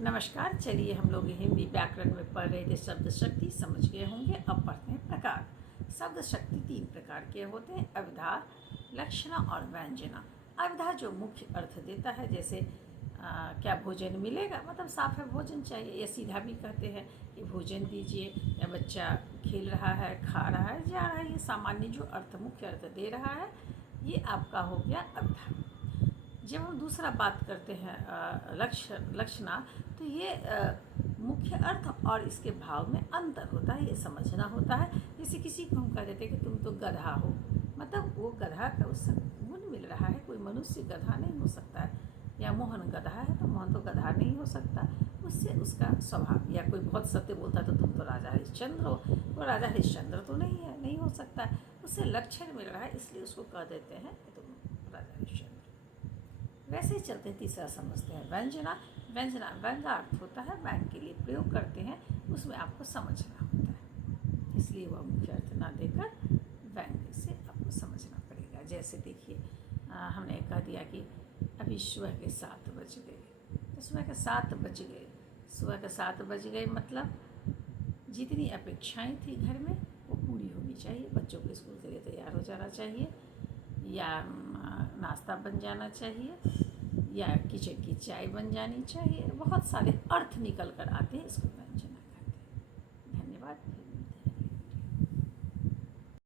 नमस्कार। चलिए हम लोग हिंदी व्याकरण में पढ़ रहे थे शब्द शक्ति, समझ गए होंगे। अब पढ़ते हैं प्रकार। शब्द शक्ति 3 प्रकार के होते हैं: अविधा, लक्षणा और व्यंजना। अविधा जो मुख्य अर्थ देता है, जैसे क्या भोजन मिलेगा, मतलब साफ है भोजन चाहिए, या सीधा भी कहते हैं कि भोजन दीजिए, या बच्चा खेल रहा है, खा रहा है, जा रहा है। ये सामान्य जो अर्थ मुख्य अर्थ दे रहा है, ये आपका हो गया अविधा। जब हम दूसरा बात करते हैं लक्षणा, तो ये मुख्य अर्थ और इसके भाव में अंतर होता है, ये समझना होता है। जैसे किसी को हम कह देते हैं कि तुम तो गधा हो, मतलब वो गधा का उससे गुण मिल रहा है। कोई मनुष्य गधा नहीं हो सकता है, या मोहन गधा है तो मोहन तो गधा नहीं हो सकता, उससे उसका स्वभाव। या कोई बहुत सत्य बोलता है तो तुम तो राजा हरिश्चंद्र हो, तो राजा हरिश्चंद्र तो नहीं है, नहीं हो सकता है। उससे लक्षण मिल रहा है, इसलिए उसको कह देते हैं कि तुम राजा हरिश्चंद्र। वैसे ही चलते हैं, तीसरा समझते हैं व्यंजना। व्यंजना व्यंग का अर्थ होता है, व्यंग के लिए प्रयोग करते हैं, उसमें आपको समझना होता है, इसलिए वह मुख्य अर्थ ना देकर व्यंग से आपको समझना पड़ेगा। जैसे देखिए, हमने कह दिया कि अभी सुबह के 7 बज गए, तो सुबह के 7 बज गए, सुबह के 7 बज गए मतलब जितनी अपेक्षाएं थी घर में वो पूरी होनी चाहिए। बच्चों के स्कूल के लिए तैयार हो जाना चाहिए, या नाश्ता बन जाना चाहिए, या किचन की चाय बन जानी चाहिए। बहुत सारे अर्थ निकल कर आते हैं इसको